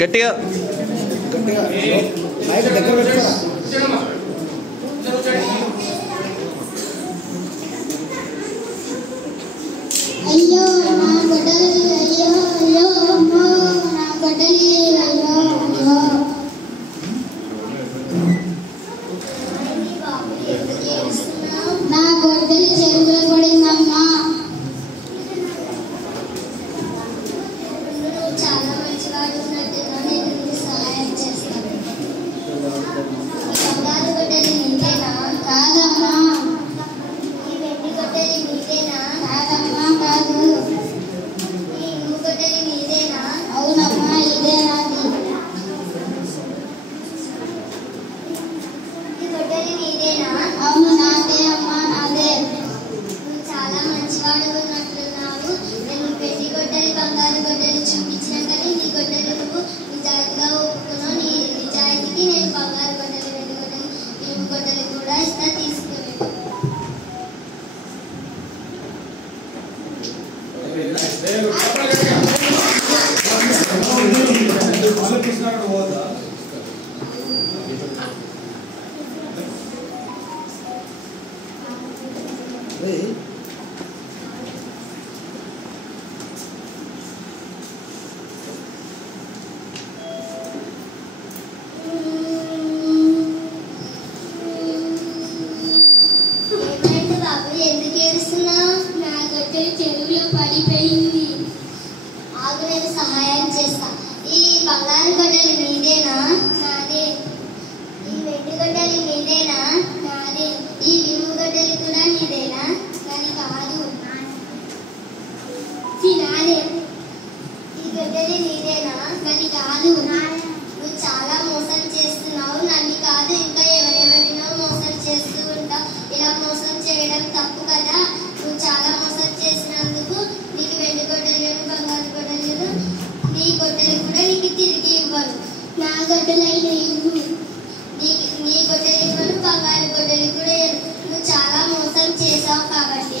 గట్టిగా అయ్యో నా గొడ్డలి అయ్యో అయ్యో అమ్మో నా గొడ్డలి అయ్యో అయ్యో నా గొడ్డలి చెరువులో పడిందమ్మా. నువ్వు చాలా మంచివాడు ఉన్నట్టుగా నేను నీకు సహాయం చేస్తాను. బంగారు గొడ్డలి నీదేనా? కాదమ్మా. ఈ వెండి గొడ్డలి నీదేనా? కాదమ్మా కాదు. ఈ ఇనుము గొడ్డలి నీదేనా? అవునమ్మా ఇదే నాది. ఈ గొడ్డలి నీదేనా? అవును నాదే అమ్మా నాదే. నువ్వు చాలా మంచివాడు ఉన్నట్లున్నావు. నేను వెండి గొడ్డలి బంగారు గొడ్డలి చూపించినా కానీ నీ గొడ్డలి నువ్వు నిజాయితీగా ఒప్పుకున్నావు. నీ నిజాయితీకి నేను బంగారు గొడ్డలి వెండి గొడ్డలి ఇనుము గొడ్డలి కూడా ఇస్తా, తీసుకువెళ్ళు. ఏమైంది బాబు, ఎందుకు ఏడుస్తున్నావు? నా గొడ్డలి చెరువులో పడిపోయింది. ఆగు, నేను సహాయం చేస్తా. ఈ బంగారు గొడ్డలి నీదేనా? నాదే. ఈ వెండి గొడ్డలి నీదేనా? నాదే. ఈ ఇనుము గొడ్డలి కూడా నీదేనా? కానీ కాదు, నాదే. ఈ గొడ్డలి నీదేనా? కానీ కాదు. నువ్వు చాలా మోసం చేస్తున్నావు. నన్ను కాదు, ఇంకా ఎవరెవరినో మోసం చేస్తూ ఉంటావు. ఇలా మోసం చేయడం తప్పు కదా. నువ్వు చాలా మోసం చేసినందుకు నీకు వెండి గొడ్డలను బంగారు గొడ్డలను నీ గొడ్డలు కూడా నీకు తిరిగి ఇవ్వను. నా గొడ్డలైన ఇవ్వు. నీ గొడ్డలు ఇవ్వను, బంగారు గొడ్డలు కూడా ఇవ్వను. నువ్వు చాలా మోసం చేసావు కాబట్టి.